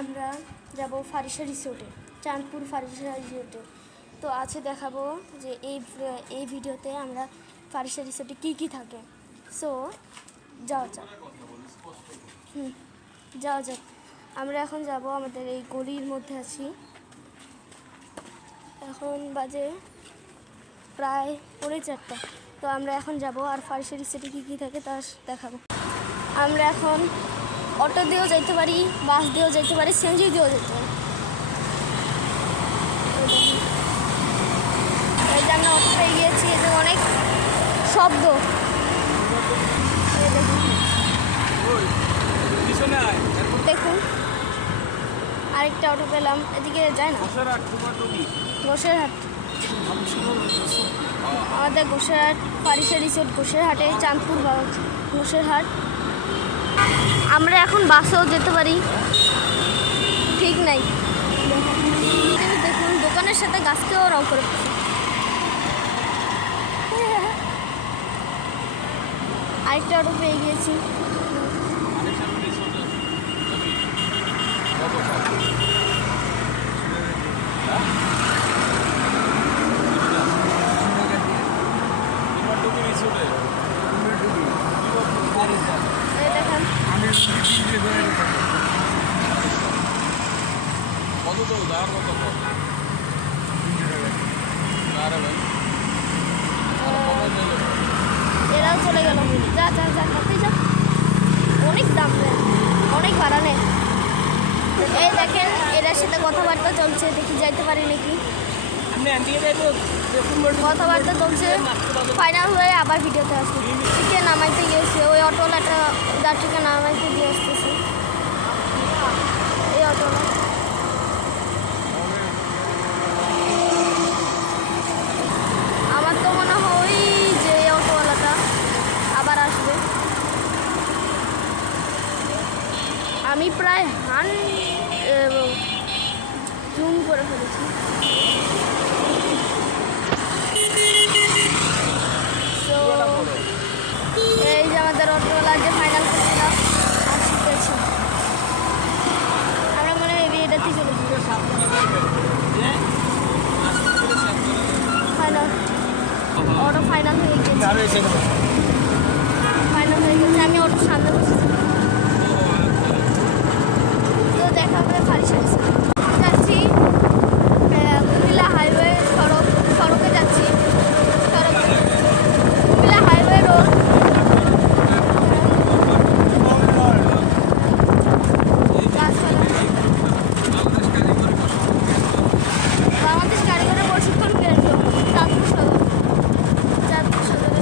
আমরা যাব ফারিসা রিসোর্টে, চাঁদপুর ফারিসা রিসোর্টে। তো আছে দেখাবো যে এই ভিডিওতে আমরা ফারিসা রিসোর্টে কী থাকে। সো যাওয়া যাক। যাওয়া যাক। আমরা এখন যাব, আমাদের এই গলির মধ্যে আছি। এখন বাজে প্রায় 4:30। তো আমরা এখন যাব আর ফারিসা রিসোর্টে কী থাকে তা দেখাবো। আমরা এখন অটো দিয়েও যেতে পারি, বাস দিয়েও যেতে পারি, সিএনজি দিয়েও যেতে পারি। এই যে আমরা অটো পেয়ে গিয়েছি, এই যে অনেক শব্দ। দেখুন আরেকটা অটো পেলাম, এদিকে যায় না। গোসেরহাট, আমাদের গোসেরহাট ফারিসা রিসোর্ট গোসেরহাটে, চাঁদপুর গোসেরহাট। আমরা এখন বাসেও যেতে পারি, ঠিক নাই। দেখুন দোকানের সাথে গাছকেও রং করে। আরেকটা অটো পেয়ে গিয়েছি। এরাও চলে গেল। যা যা যা করতে যা, অনেক দাম নেয়, অনেক ভাড়া নেয়। এই দেখেন এটার সাথে কথাবার্তা চলছে, দেখি যাইতে পারি নাকি। কথাবার্তা চলছে, ফাইনাল হয়ে আবার ভিডিওতে আসবে। থেকে নামাইতে গিয়েছে ওই অটোওয়ালাটা, যাত্রীকে নামাইতে দিয়ে আসতেছে এই অটোওয়ালা। আমার তো মনে হয় যে এই অটোওয়ালাটা আবার আসবে। আমি প্রায় জুম করে ফেলেছি। তো এই যে আমাদের অটোওয়ালা যে ফাইনাল করছিলাম আসতেছি। আমরা মনে হয় এটাতে চলে যাবো। ফাইনাল অটো ফাইনাল হয়ে গেছে, ফাইনাল হয়ে গেছে। আমি অটোর সামনে বসেছি। তো দেখা হবে ফারিসা যাচ্ছি, কুমিল্লা হাইওয়ে সড়কে যাচ্ছি। কুমিল্লা হাইওয়ে রোড, বাংলাদেশ কারিগরি প্রশিক্ষণ কেন্দ্র, চাঁদপুর সদর।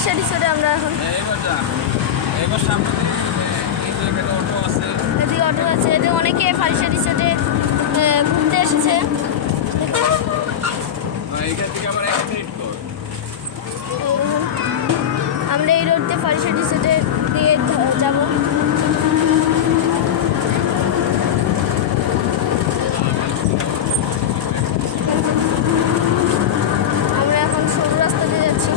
ফারিসা রিসোর্টে আমরা এখন এবার সামনে এই জায়গাটা অটো আছে। এদিকে অটো আছে, এদিকে অনেকে ফারিসা রিসোর্টে ঘুরতে এসেছে। এখান থেকে আবার 1 মিনিট কর। আমরা এই রোড দিয়ে ফারিসা রিসোর্টে দিয়ে যাব। আমরা এখন সরু রাস্তা দিয়ে যাচ্ছি।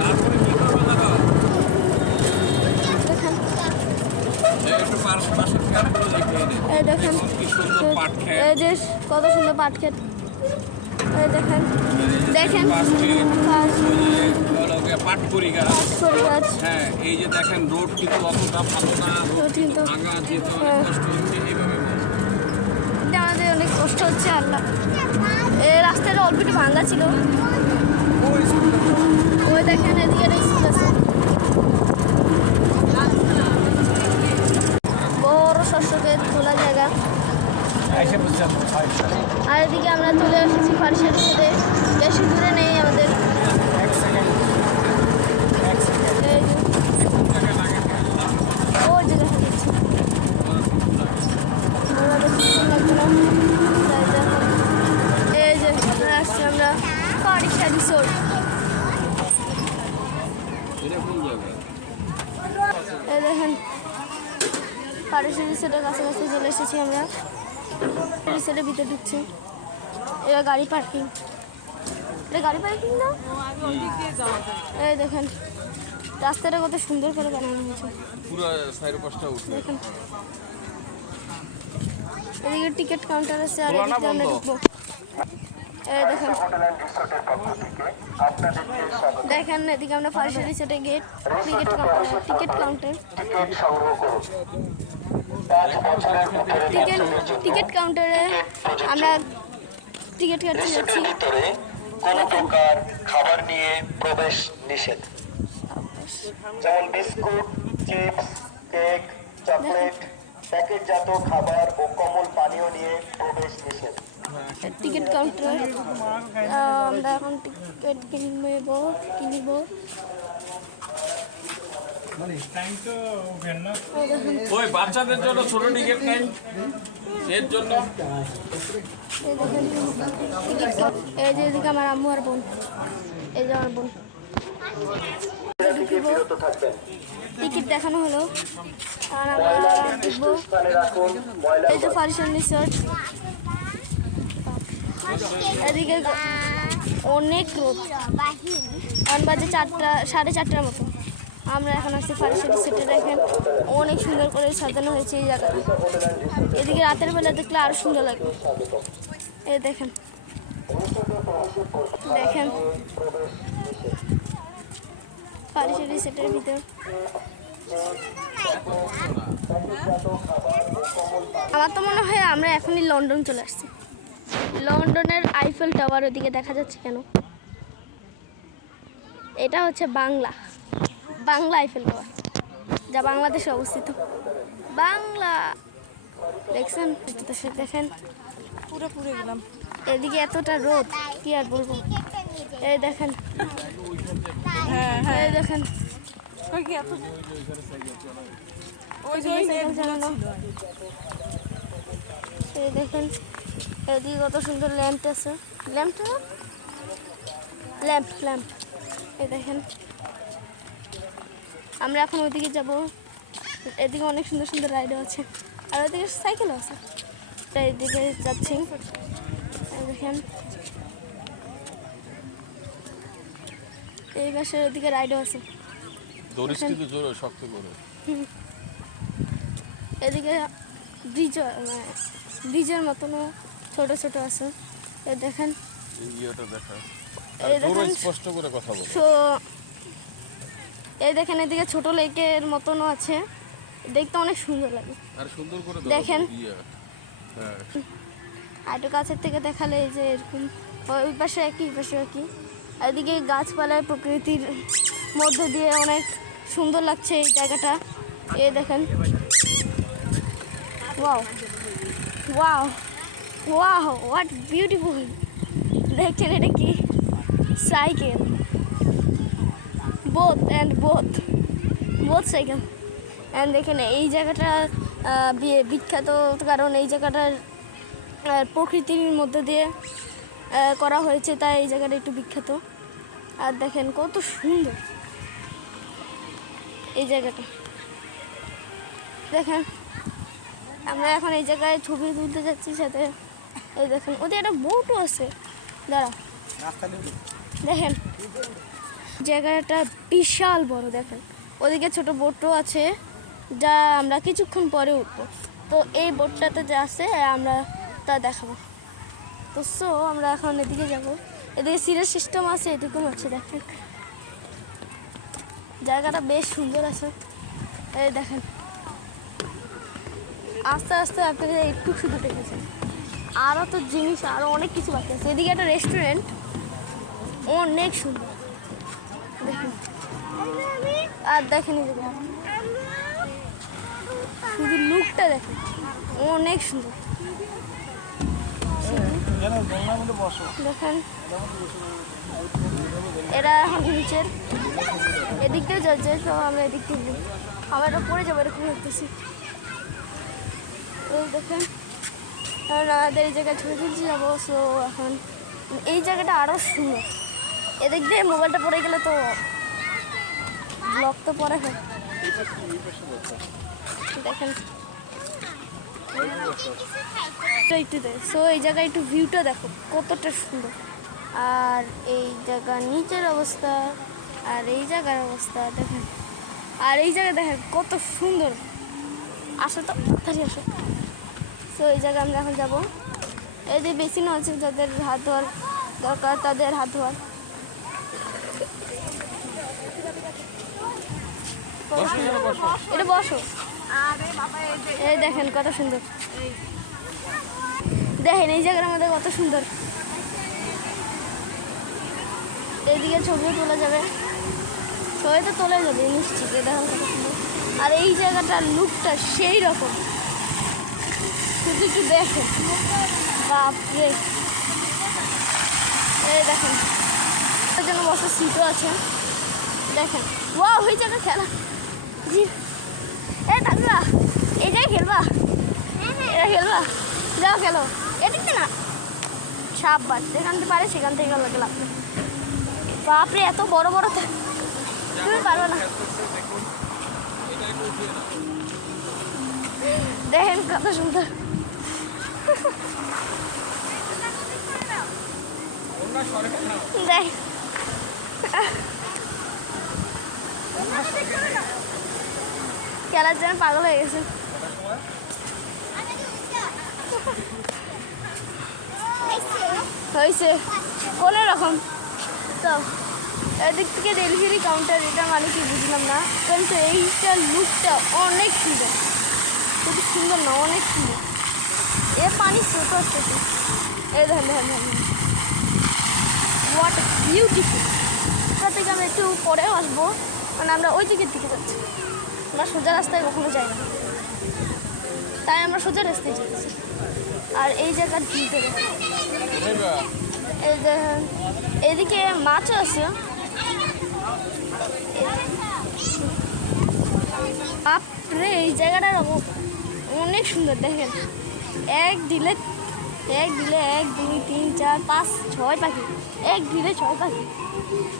তারপরে কি করবো দাদা? দেখেন একটু পাশে খেয়ালগুলো দেখে নে। এই দেখেন কি সুন্দর পাট খেত। এই যে কত সুন্দর পাট ক্ষেত। এই দেখেন দেখেন পাটকুড়ি গাছ। পাটখড়ি গাছ। হ্যাঁ, এই যে দেখেন রোড কিন্তু অতটা ভালো না, রোড কিন্তু ভাঙা যেতে অনেক কষ্ট হচ্ছে এইভাবে বলছে। এটা আমাদের অনেক কষ্ট হচ্ছে আল্লাহ। এই রাস্তাটা অল্প একটু ভাঙা ছিল। ওই দেখেন এদিকে একটা স্কুল আছে, বড় শস্যকে খোলা জায়গা। আর এদিকে আমরা চলে এসেছি ফারিসা রিসোর্টে, বেশি দূরে নেই আমাদের। এই যে, ওই যে দেখা যাচ্ছে ওরা বেশি সুন্দর লাগছে না। তাই দেখো, এই যে আসছি আমরা ফারিসা রিসোর্ট। এটা কোন জায়গা? এই দেখেন ফারিসা রিসোর্টের কাছাকাছি চলে এসেছি আমরা। রিসোর্টের ভিতরে ঢুকছি। এটা গাড়ি পার্কিং, এটা গাড়ি পার্কিং না? এই দেখেন রাস্তাটা কত সুন্দর করে বানানো হয়েছে। পুরো সাইড পাশটা উঠে। দেখেন এদিকে টিকিট কাউন্টার আছে, আর এদিকে আমরা ঢুকবো। এই দেখেন দেখেন এদিকে আমরা ফারিসা রিসোর্টের গেট, টিকিট কাউন্টার। টিকিট কাউন্টারে আমরা টিকিট কাটতে যাচ্ছি। ভিতরে কোনো প্রকার খাবার নিয়ে প্রবেশ নিষেধ, যেমন বিস্কুট, চিপস, কেক, চকলেট, প্যাকেটজাত খাবার ও কোমল পানীয় নিয়ে প্রবেশ নিষেধ। টিকিট কাউন্টার আমরা এখন টিকিট কিনব। ওই বাচ্চাদের জন্য ছোট টিকিট নেই, এর জন্য এই দেখেন এই যে এদিকে আমার আম্মু আর বোন, এই যে আমার বোন। বিরত থাকবেন। টিকিট দেখানো হলো আর আমরা দেখবো। স্থানে রাখুন ময়লা। এই যে ফারিসা রিসোর্ট, এদিকে অনেক রোদ, এখন বাজে 4টা, 4:30টার মতো। আমরা এখন আসছি ফারিসা রিসোর্টে। দেখেন অনেক সুন্দর করে সাজানো হয়েছে এই জায়গাটা। এদিকে রাতের বেলা দেখলে আরো সুন্দর লাগবে। এই দেখেন দেখেন ফারিসা রিসোর্টের ভিতর। আমার তো মনে হয় আমরা এখনই লন্ডন চলে আসছি। লন্ডনের আইফেল টাওয়ার ওদিকে দেখা যাচ্ছে কেন? এটা হচ্ছে বাংলা আইফেল টাওয়ার, যা বাংলাদেশে অবস্থিত। বাংলা দেখছেন? দেখেন পুরো গেলাম। এদিকে এতটা রোদ কি আর বলবো। এই দেখেন এই দেখেন এই দেখেন এদিকে কত সুন্দর ল্যাম্প আছে। ল্যাম্প এই দেখেন আমরা এখন ওইদিকে যাব। এদিকে অনেক সুন্দর সুন্দর রাইডও আছে, আর ওইদিকে সাইকেলও আছে। এইদিকে যাচ্ছি, দেখেন এই পাশে ওইদিকে রাইডও আছে। এদিকে ব্রিজের মতনও ছোট ছোট আছে। এই দেখেন স্পষ্ট করে কথা বলো। এই দেখেন এদিকে ছোট লেকের মতনও আছে, দেখতে অনেক সুন্দর লাগে। আর সুন্দর করে দেখেন আরেকটু কাছের থেকে দেখালে এই যে এরকম ওই পাশে একই পাশে একই। এদিকে গাছপালার প্রকৃতির মধ্য দিয়ে অনেক সুন্দর লাগছে এই জায়গাটা। এই দেখেন wow wow wow what beautiful. দেখছেন এটা কি সাইকেল, বোথ সাইকেল। অ্যান্ড দেখেন এই জায়গাটা বিখ্যাত, কারণ এই জায়গাটার প্রকৃতির মধ্যে দিয়ে করা হয়েছে, তাই এই জায়গাটা একটু বিখ্যাত। আর দেখেন কত সুন্দর এই জায়গাটা। দেখেন আমরা এখন এই জায়গায় ছবি তুলতে যাচ্ছি, সাথে এই দেখেন ওদের একটা বোটও আছে। দাঁড়া, দেখেন জায়গাটা বিশাল বড়। দেখেন ওদিকে ছোট বোটও আছে, যা আমরা কিছুক্ষণ পরে উঠবো। তো এই বোটটাতে যা আছে আমরা তা দেখাবো। তো আমরা এখন এদিকে যাব। এদিকে সিরিয়াল সিস্টেম আছে, এদিকেও আছে। দেখেন জায়গাটা বেশ সুন্দর আছে। এই দেখেন আস্তে আস্তে আপনাদের একটু শুধু দেখেছেন, আরও তো জিনিস আরও অনেক কিছু বাকি আছে। এদিকে একটা রেস্টুরেন্ট, অনেক সুন্দর। দেখেন আর দেখেন এই জায়গা শুধু লুকটা দেখেন, অনেক সুন্দর। দেখেন এরা এখন নিচের এদিক দিয়ে যাচ্ছে, তো আমরা এদিক দিয়ে আমরা এটা পড়ে যাবো এরকম দেখতেছি। ওই দেখেন আমাদের এই জায়গায় ছবি তুলতে যাবো। সো এখন এই জায়গাটা আরও সুন্দর। এদিক দিয়ে মোবাইলটা পড়ে গেলে তো ব্লগ তো পরে হয়। দেখেন সো এই জায়গায় একটু ভিউটা দেখো কতটা সুন্দর। আর এই জায়গার নিচের অবস্থা আর এই জায়গার অবস্থা দেখেন। আর এই জায়গায় দেখেন কত সুন্দর। আসো তো তাড়াতাড়ি আসো। সো এই জায়গায় আমরা এখন যাবো। এই যে বেসিনও আছে, যাদের হাত ধোয়ার দরকার তাদের হাত ধোয়ার। এটা বসো। এই দেখেন কত সুন্দর। দেখেন এই জায়গার মধ্যে কত সুন্দর। এইদিকে ছবিও তোলা যাবে, ছবি তো তোলা যাবে নিশ্চিত। দেখেন কত সুন্দর। আর এই জায়গাটার লুকটা সেই রকম, শুধু একটু দেখেন। বাপরে, এই দেখেন এর জন্য বসার সিটও আছে। দেখেন ওয়াও, ওই জায়গায় খেলা। জি এই থাকবা, এই জায়গায় খেলবা, এটা খেলবা, যাও খেলো। এদিকে না সাপ বাদ যেখান থেকে পারে সেখান থেকে গেলাম। বাপরে এত বড় বড়, তুমি পারবে না। দেখেন কত সুন্দর। দেখ খেলার জন্য পাগল হয়ে গেছে। হয়েছে কোনো রকম। তো এদিক থেকে ডেলিভারি কাউন্টার, এটা মানে কি বুঝলাম না, কিন্তু এইটার লুকটা অনেক সুন্দর। শুধু সুন্দর না, অনেক সুন্দর। এ পানি স্রোত আসছে। এই দেখেন দেখেন দেখেন, হোয়াট বিউটিফুল। ওটা থেকে আমরা একটু পরেও আসবো, মানে আমরা ওই দিকের দিকে যাচ্ছি। আমরা সোজা রাস্তায় কখনো যাই না, তাই আমরা সোজা রাস্তায় যাচ্ছি। আর এই জায়গার ভিউটা দেখেন, এই দেখেন এদিকে মাছও আছে। বাপরে এই জায়গাটা অনেক সুন্দর। দেখেন এক দিলে 1 2 3 4 5 6 পাখি, এক দিলে 6 পাখি।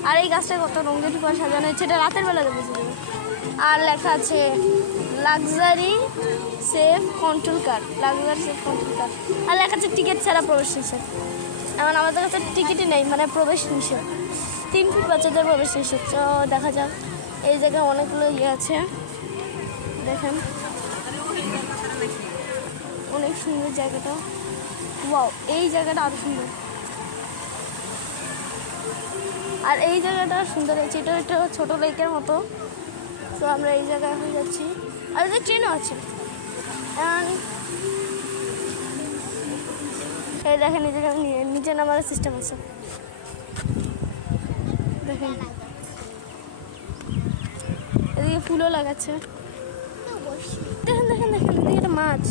আর এই গাছটা কত রঙের করে সাজানো হয়েছে, এটা রাতের বেলা বুঝে যাবে। আর লেখা আছে luxury safe control car, luxury safe control car. আর লেখা আছে টিকিট ছাড়া প্রবেশ নিষেধ। এখন আমাদের কাছে টিকিটই নেই, মানে প্রবেশ নিষেধ। 3 ফুট বাচ্চাদের প্রবেশ নিষেধ। তো দেখা যাক, এই জায়গায় অনেকগুলো ইয়ে আছে। দেখেন অনেক সুন্দর জায়গাটা। ওয়াও, এই জায়গাটা আরো সুন্দর। আর এই জায়গাটা সুন্দর হয়েছে, এটা একটা ছোটো লেকের মতো। তো আমরা এই জায়গায় এখন যাচ্ছি। আর এই ট্রেনও আছে। এই দেখেন এই জায়গায় নিচে নামার সিস্টেম আছে। দেখেন এদিকে ফুলও লাগাচ্ছে। দেখেন দেখেন দেখেন, এদিকে একটা মাছ,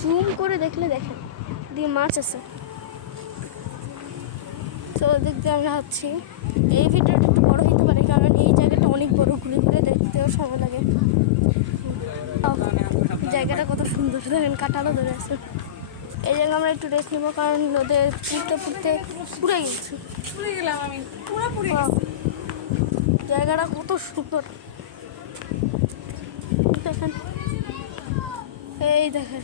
জুম করে দেখলে দেখেন এদিকে মাছ আছে। তো ওদিক দিয়ে আমরা ভাবছি এই ভিডিওটা একটু বড় হতে পারে, কারণ এই ঘুরে ঘুরে দেখতেও সময় লাগে। জায়গাটা কত সুন্দর, দেখেন কাঁঠালও ধরে আছে। এই জায়গায় আমরা একটু রেস্ট নেবো, কারণ রোদে পুড়তে পুড়তে পুড়ে গেছি। পুড়ে গেলাম আমি, পুরো পুড়ে বাহ, গেছি। জায়গাটা কত সুন্দর দেখেন। এই দেখেন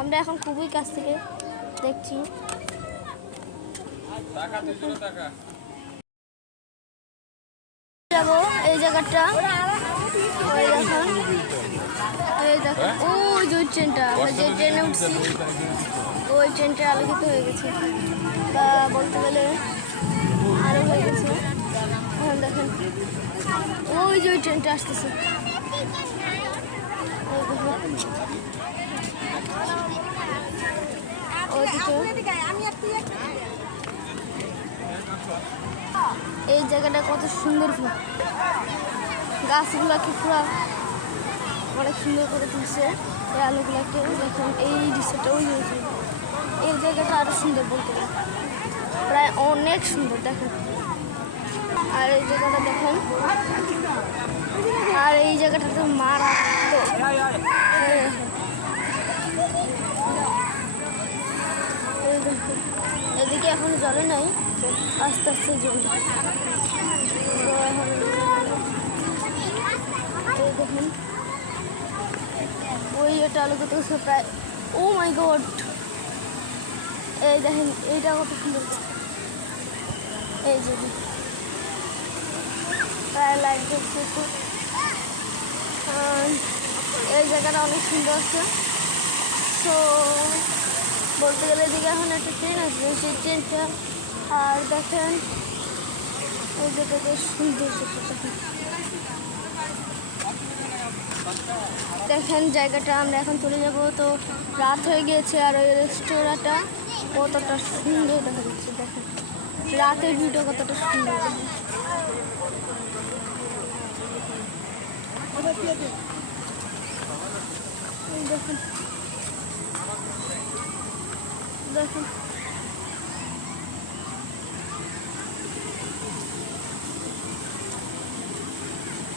আমরা এখন খুবই কাছ থেকে দেখছি। যাবো এই জায়গাটা, ওই দেখেন, এই দেখেন ওই যে ট্রেনটা, আমরা যে ট্রেনে উঠছি ওই ট্রেনটা আলোকিত হয়ে গেছে, বা বলতে গেলে আলো হয়ে গেছে। এখন দেখেন ওই যে ওই ট্রেনটা আসতেছে, ওই দেখেন। ওইদিকে এই জায়গাটা কত সুন্দর, গাছগুলাকে পুরো অনেক সুন্দর করে তুলছে, এই আলোগুলাকে দেখুন। এই দৃশ্যটা ওই হয়েছে, এই জায়গাটা আরো সুন্দর বলতে গেলে, প্রায় অনেক সুন্দর দেখেন। আর এই জায়গাটা দেখেন, আর এই জায়গাটা তো মারাত্মক। এই দেখুন এদিকে এখন জলে নাই, আস্তে আস্তে জল। এই দেখুন ওই এটা আলোকিত হচ্ছে প্রায়, ও মাই গড। এই দেখেন এইটা কত সুন্দর, এই যে প্রায় লাইট দেখছে একটু। এই জায়গাটা অনেক সুন্দর আছে। তো বলতে গেলে এদিকে এখন একটা ট্রেন আসবে, সেই ট্রেনটা। আর দেখেন এই জায়গাটা বেশ সুন্দর, দেখেন জায়গাটা। আমরা এখন চলে যাব, তো রাত হয়ে গিয়েছে। আর ওই রেস্তোরাঁটা কতটা সুন্দর দেখা যাচ্ছে, দেখেন রাতের ভিউটা কতটা সুন্দর। দেখেন দেখেন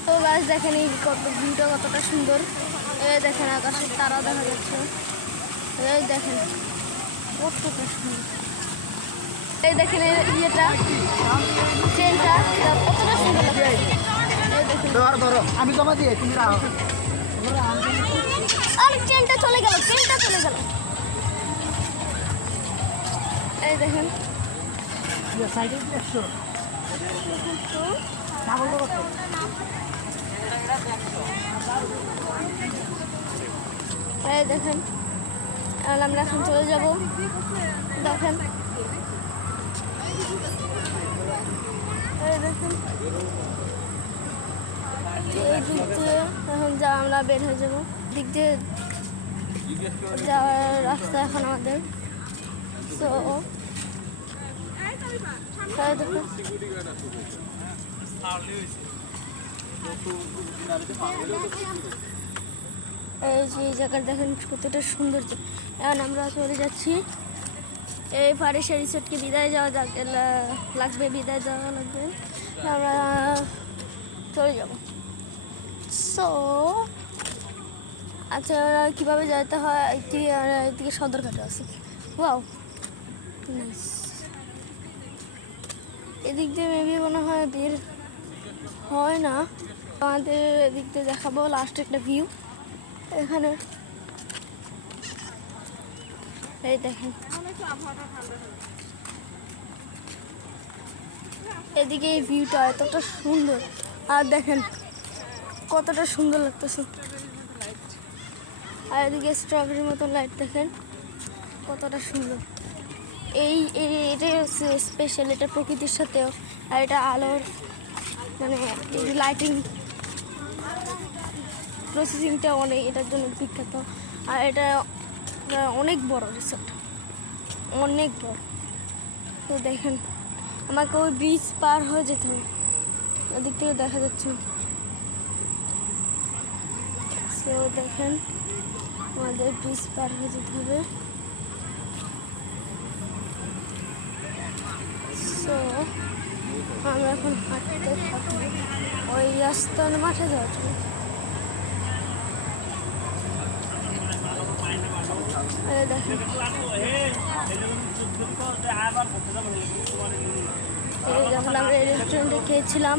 তো গাছ দেখেন এই কত ভিউটা কতটা সুন্দর। এই দেখেন আকাশের তারা দেখা যাচ্ছে, এই দেখেন কতটা সুন্দর। এই দেখেন ইয়েটা ট্রেনটা কতটা সুন্দর লাগছে। এই দেখেন আমি জমা দিয়ে তুমি আরে ট্রেনটা চলে গেল, ট্রেনটা চলে গেল। এই দেখেন সাইকেল 100 ছাগল কত এই দেখেন। আর আমরা এখন চলে যাব, দেখেন এই দেখেন এই দিক দিয়ে এখন যা আমরা বের হয়ে যাবো, দিক দিয়ে যাওয়ার রাস্তা এখন আমাদের। তো দেখুন এই যে এই জায়গাটা দেখেন কতটা সৌন্দর্য। এখন আমরা চলে যাচ্ছি এই ফারেসা রিসোর্টকে বিদায় যাওয়া লাগবে, বিদায় যাওয়া লাগবে, আমরা চলে যাব। সো আচ্ছা কীভাবে যেতে হয়, এদিকে সদরঘাটে আছে। Wow nice. এদিক দিয়ে মেবি মনে হয় বের হয় না, আমাদের এদিক দিয়ে দেখাবো লাস্ট একটা ভিউ। এখানে এই দেখেন এদিকে এই ভিউটা এতটা সুন্দর, আর দেখেন কতটা সুন্দর লাগতেছে। আর এদিকে স্ট্রবেরির মতো লাইট দেখেন কতটা সুন্দর। এটাই হচ্ছে স্পেশাল, এটা প্রকৃতির সাথেও, আর এটা আলোর মানে লাইটিং প্রসেসিংটা অনেক এটার জন্য বিখ্যাত। আর এটা অনেক বড় রিসোর্ট, অনেক বড়। তো দেখেন আমাকে ওই ব্রিজ পার হয়ে যেতে হবে, ওদিক থেকে দেখা যাচ্ছে না। সো দেখেন আমাদের ব্রিজ পার হয়ে যেতে হবে। সো আমরা এখন হাঁটতে থাকবো ওই রাস্তার মাঠে যাওয়ার জন্য। এই দেখেন এই যখন আমরা এই রেস্টুরেন্টে খেয়েছিলাম,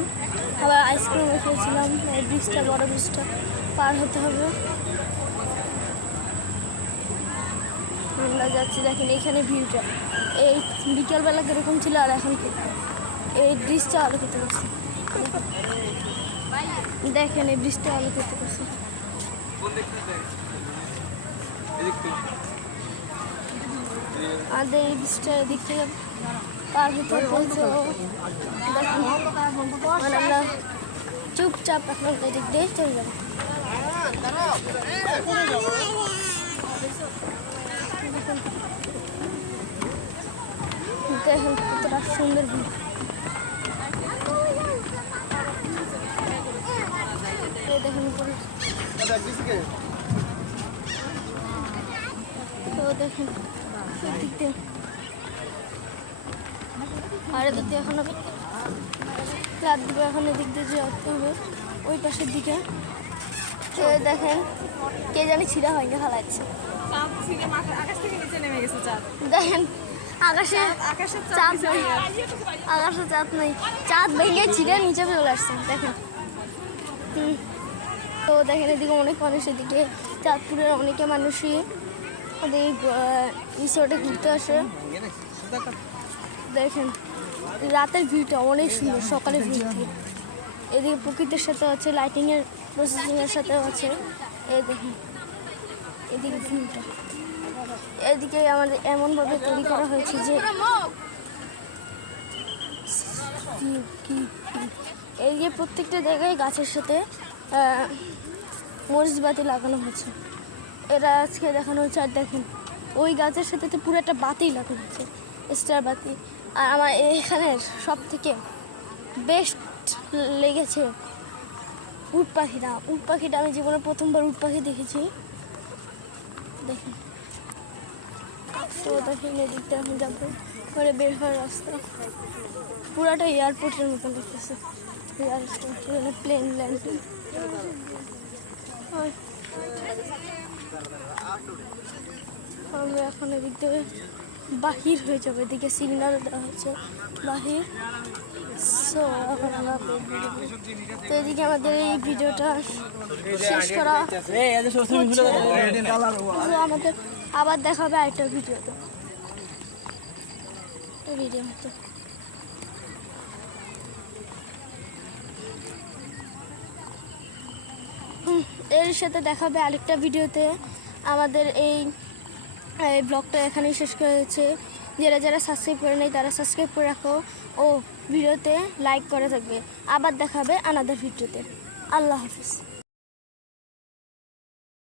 আবার আইসক্রিমও খেয়েছিলাম। এই ব্রিজটা, বড় ব্রিজটা পার হতে হবে। আমরা যাচ্ছি, দেখেন এখানে ভিউটা এই বিকালবেলা কীরকম ছিল আর এখন এই ব্রিজটা আলোকিত করছে। দেখেন এই ব্রিজটা আলোকিত করছে। আর এই ব্রিজটা এদিক থেকে পার হতে বলছে। দেখেন আর আমরা চুপচাপ এখন এদিক দিয়ে চলে যাবো। দেখেন কতটা সুন্দর ভিউ। দেখেন উপরে তো দেখেন দিক দিয়ে আর এদিক দিয়ে এখন রাত দিকে এখন এদিক দিয়ে যেতে হবে ওই পাশের দিকে। দেখেন কে জানি ছিঁড়া হয়নি হালাচ্ছে। চাঁদ থেকে আকাশ থেকে নিচে নেমে গেছে চাঁদ। দেখেন আকাশে আকাশের চাঁদ নেই, আকাশে চাঁদ নেই, চাঁদ ভেঙে ছিঁড়ে নিচে চলে আসছে। দেখেন তো দেখেন এদিকে অনেক মানুষ, এদিকে চাঁদপুরের অনেকে মানুষই ওদের রিসোর্টে ঘুরতে আসে। দেখেন রাতের ভিউটা অনেক সুন্দর, সকালের ভিউ থেকে। এদিকে প্রকৃতির সাথে আছে, লাইটিংয়ের প্রসেসিংয়ের সাথেও আছে। এই দেখেন এদিকে ভিউটা, এদিকে আমাদের এমনভাবে তৈরি করা হয়েছে যে এই যে প্রত্যেকটা জায়গায় গাছের সাথে মরিচ বাতি লাগানো হয়েছে। এরা আজকে দেখানো হচ্ছে। আর দেখেন ওই গাছের সাথে তো পুরো একটা বাতি লাগানো হচ্ছে, স্টার বাতি। আর আমার এখানে সব থেকে বেস্ট লেগেছে উট পাখিটা। উট পাখিটা আমি জীবনে প্রথমবার উট পাখি দেখেছি। দেখেন তো দেখেন এদিকটা আমি যাবো পরে বের হওয়ার রাস্তা পুরাটা এয়ারপোর্টের মতন দেখতেছে। Airport plane landing. আমরা এখন এদিক থেকে বাহির হয়ে যাবো, এদিকে সিগন্যালও দেওয়া হয়েছে বাহির। সো এখন আমরা তো এদিকে আমাদের এই ভিডিওটা শেষ করা। আমাদের আবার দেখা হবে আরেকটা ভিডিওতে। ভিডিও মতো এর সাথে দেখা হবে আরেকটা ভিডিওতে। আমাদের এই ব্লগটা এখানেই শেষ করা হয়েছে। যারা যারা সাবস্ক্রাইব করে নেই তারা সাবস্ক্রাইব করে রাখো ও ভিডিওতে লাইক করে থাকবে। আবার দেখা হবে আনাদার ভিডিওতে। আল্লাহ হাফিজ।